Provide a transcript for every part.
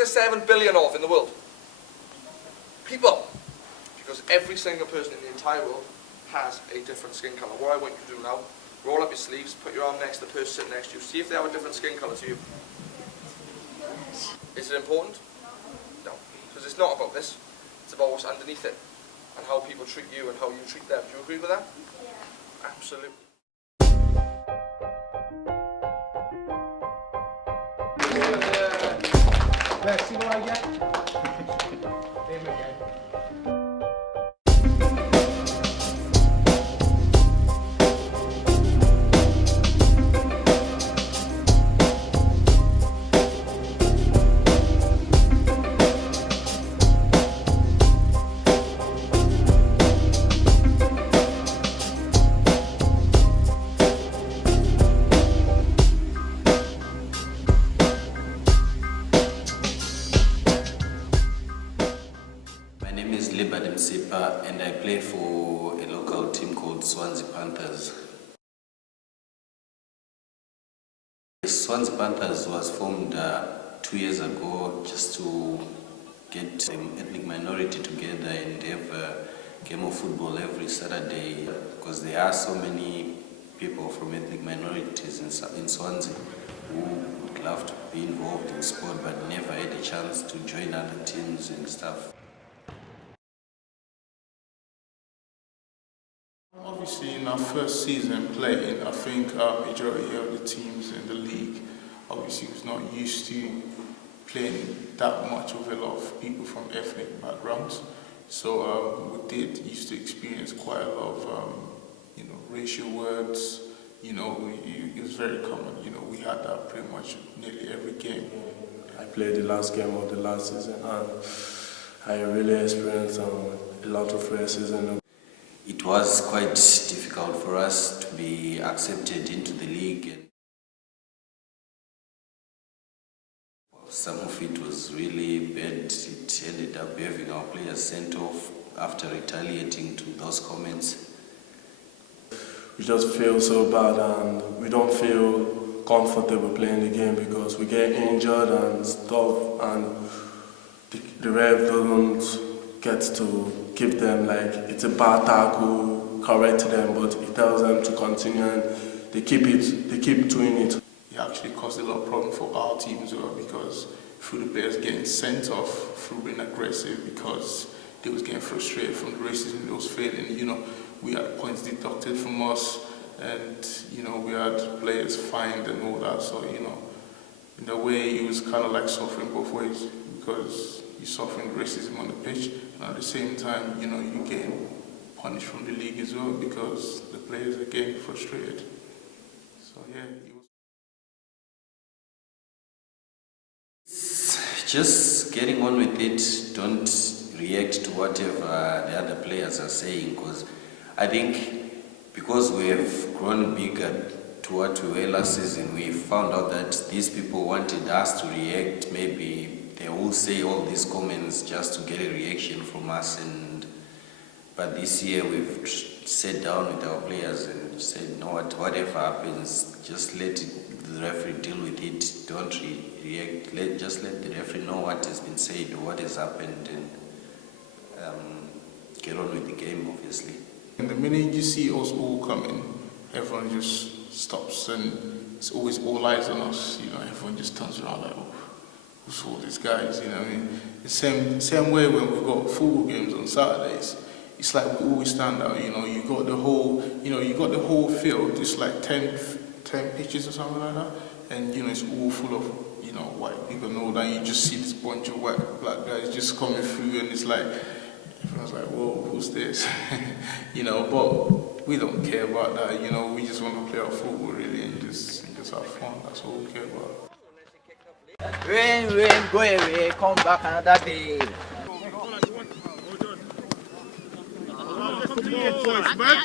there 7 billion of in the world? People. Because every single person in the entire world has a different skin colour. What I want you to do now, roll up your sleeves, put your arm next to the person sitting next to you, see if they have a different skin colour to you. Is it important? No. Because it's not about this. It's about what's underneath it. And how people treat you and how you treat them. Do you agree with that? Yeah. Absolutely. Let's see what I get. There we go. And I play for a local team called Swansea Panthers. Swansea Panthers was formed 2 years ago just to get an ethnic minority together and have a game of football every Saturday, because there are so many people from ethnic minorities in Swansea who would love to be involved in sport but never had a chance to join other teams and stuff. Obviously, in our first season playing, I think our majority of the teams in the league obviously was not used to playing that much with a lot of people from ethnic backgrounds. So we used to experience quite a lot of racial words. It was very common. We had that pretty much nearly every game. I played the last game of the last season and I really experienced a lot of racism. It was quite difficult for us to be accepted into the league. Some of it was really bad. It ended up having our players sent off after retaliating to those comments. We just feel so bad and we don't feel comfortable playing the game because we get injured and stuff, and the ref doesn't get to give them, like, it's a bad tackle, correct them, but he tells them to continue and they keep doing it. It actually caused a lot of problem for our team as well, because through the players getting sent off through being aggressive because they was getting frustrated from the racism they was feeling. We had points deducted from us, and we had players fined and all that. So in a way, it was kind of like suffering both ways, because you're suffering racism on the pitch, and at the same time, you're getting punished from the league as well because the players are getting frustrated. So yeah, it was just getting on with it. Don't react to whatever the other players are saying, because I think because we have grown bigger to what we were last season, we found out that these people wanted us to react. Maybe they will say all these comments just to get a reaction from us, but this year we've sat down with our players and said, no, whatever happens, just let the referee deal with it. Don't react. Just let the referee know what has been said or what has happened, and get on with the game, obviously. And the minute you see us all coming, everyone just stops, and it's always all eyes on us. Everyone just turns around like, oh, who's all these guys? I mean, the same way when we've got football games on Saturdays, it's like we always stand out. You got the whole field. It's like 10 pitches or something like that, and it's all full of white people and all that. You just see this bunch of black guys just coming through, and it's like everyone's like, whoa, who's this? But we don't care about that. We just want to play our football really and just have fun. That's all we care about. Rain, go away, come back another day.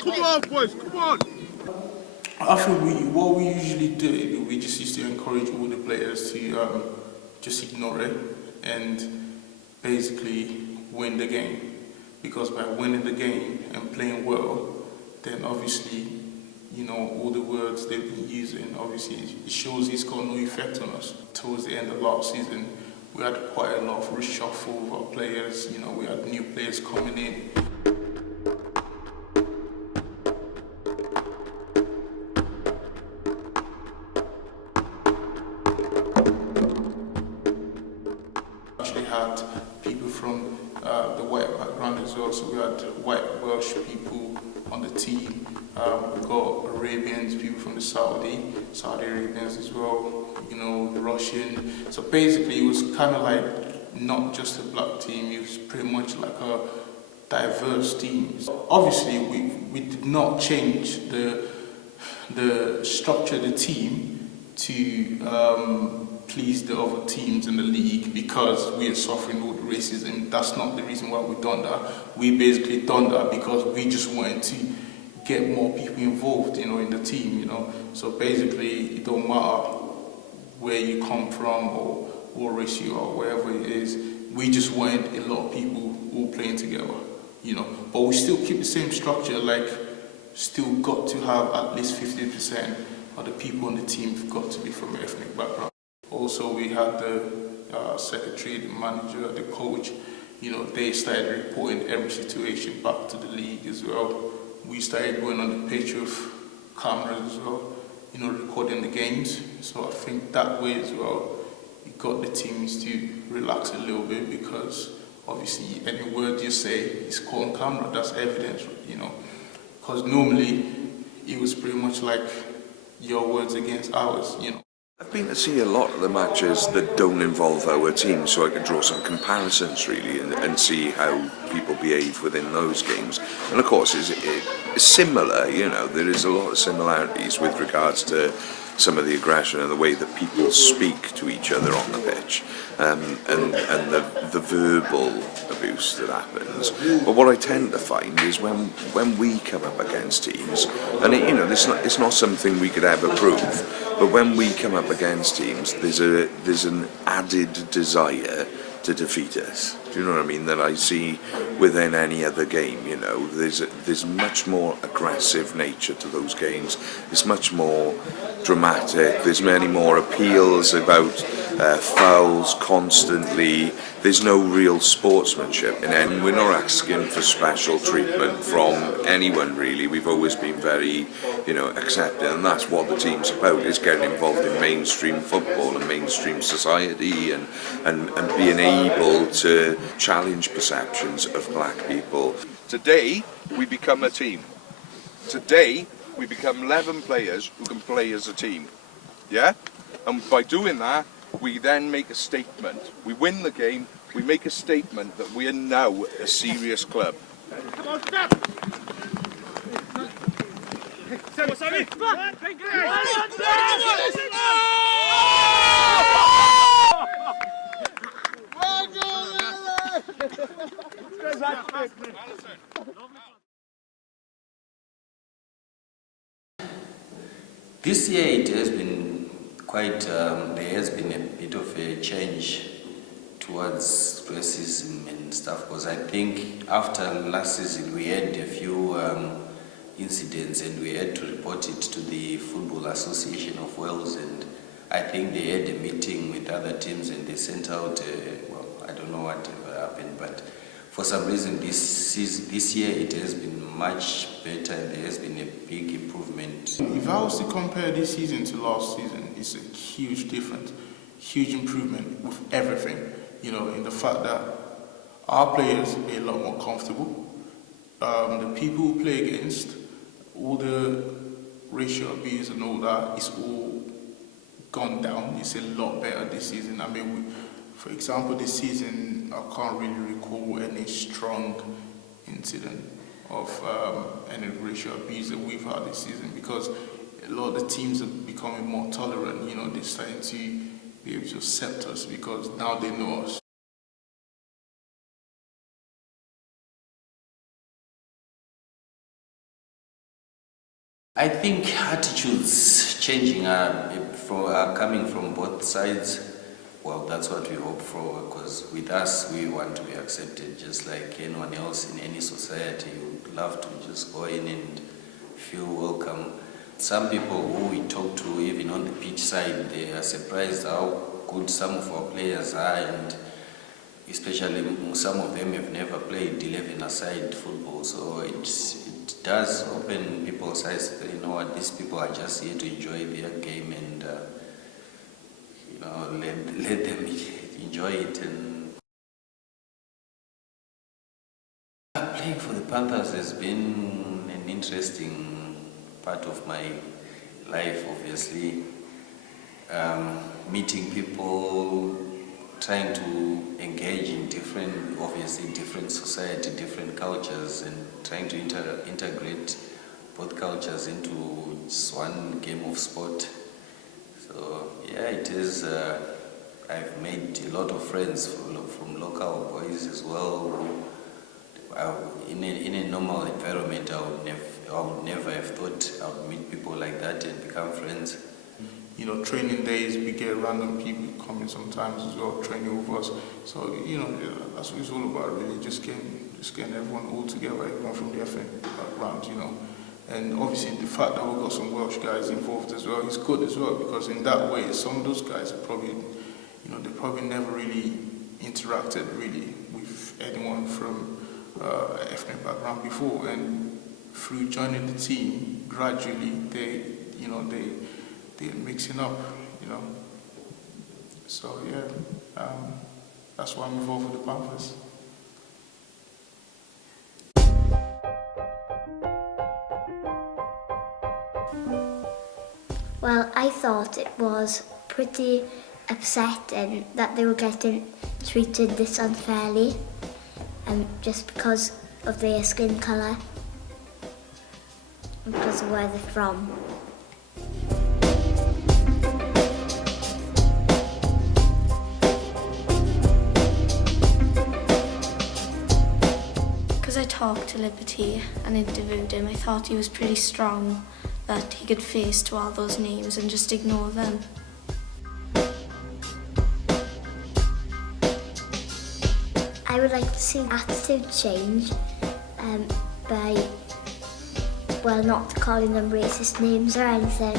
Come on, boys, come on! I think what we usually do, we just used to encourage all the players to just ignore it and basically win the game. Because by winning the game and playing well, then obviously, all the words they've been using, obviously it shows it's got no effect on us. Towards the end of last season, we had quite a lot of reshuffle of our players. You know, we had new players coming in. Actually had people from the white background as well, so we had white Welsh people on the team. We got Arabians, people from the Saudi Arabians as well, you know, Russian. So basically it was kind of like not just a black team, it was pretty much like a diverse team. Obviously we did not change the structure of the team to please the other teams in the league because we are suffering all the racism. That's not the reason why we've done that. We basically done that because we just wanted to get more people involved, you know, in the team, you know. So basically, it don't matter where you come from or what race you are, wherever it is. We just wanted a lot of people all playing together, you know. But we still keep the same structure, like still got to have at least 50% of the people on the team have got to be from an ethnic background. Also, we had the secretary, the manager, the coach, you know, they started reporting every situation back to the league as well. We started going on the pitch with cameras as well, you know, recording the games. So I think that way as well, it got the teams to relax a little bit because obviously any word you say is caught on camera, that's evidence, you know. Because normally it was pretty much like your words against ours, you know. I've been to see a lot of the matches that don't involve our team, so I can draw some comparisons really and see how people behave within those games. And of course, it's similar, you know, there is a lot of similarities with regards to some of the aggression and the way that people speak to each other on the pitch, and the verbal abuse that happens. But what I tend to find is when we come up against teams, and you know, it's not something we could ever prove, but when we come up against teams, there's an added desire to defeat us. Do you know what I mean? That I see within any other game. You know, there's much more aggressive nature to those games. It's much more dramatic. There's many more appeals about fouls constantly. There's no real sportsmanship, and we're not asking for special treatment from anyone really. We've always been very, you know, accepting, and that's what the team's about, is getting involved in mainstream football and mainstream society, and being able to challenge perceptions of black people. Today, we become a team. Today, we become 11 players who can play as a team. Yeah? And by doing that, we then make a statement. We win the game, we make a statement that we are now a serious club. Come on, step! This year it has been quite, there has been a bit of a change towards racism and stuff, because I think after last season we had a few incidents and we had to report it to the Football Association of Wales, and I think they had a meeting with other teams and they sent out, well, I don't know whatever happened, but for some reason this year it has been much better and there has been a big improvement. If I was to compare this season to last season, it's a huge difference, huge improvement with everything, you know, in the fact that our players are a lot more comfortable. The people who play against, all the racial abuse and all that, it's all gone down. It's a lot better this season. I mean, for example, this season, I can't really recall any strong incident of any racial abuse that we've had this season, because a lot of the teams are becoming more tolerant. You know, they're starting to be able to accept us because now they know us. I think attitudes changing are coming from both sides. Well, that's what we hope for, because with us, we want to be accepted just like anyone else in any society. We would love to just go in and feel welcome. Some people who we talk to, even on the pitch side, they are surprised how good some of our players are, and especially some of them have never played 11-a-side football, so it does open people's eyes. You know what, these people are just here to enjoy their game, and you know, let them enjoy it. And playing for the Panthers has been an interesting part of my life, obviously. Meeting people, trying to engage in different society, different cultures, and trying to integrate both cultures into one game of sport. So yeah, it is. I've made a lot of friends from local boys as well. In a normal environment, I would never have thought I would meet people like that and become friends. You know, training days, we get random people coming sometimes as well, training with us. So, you know, that's what it's all about, really, just getting everyone all together, everyone from the FM background, you know. And obviously the fact that we've got some Welsh guys involved as well is good as well, because in that way, some of those guys are probably, you know, they probably never really interacted really with anyone from ethnic background before. And through joining the team, gradually they're mixing up, you know. So yeah, that's why I'm involved with the Panthers. Well, I thought it was pretty upsetting that they were getting treated this unfairly, just because of their skin colour, because of where they're from. Because I talked to Liberty and interviewed him, I thought he was pretty strong, that he could face to all those names and just ignore them. I would like to see attitude change by, well, not calling them racist names or anything.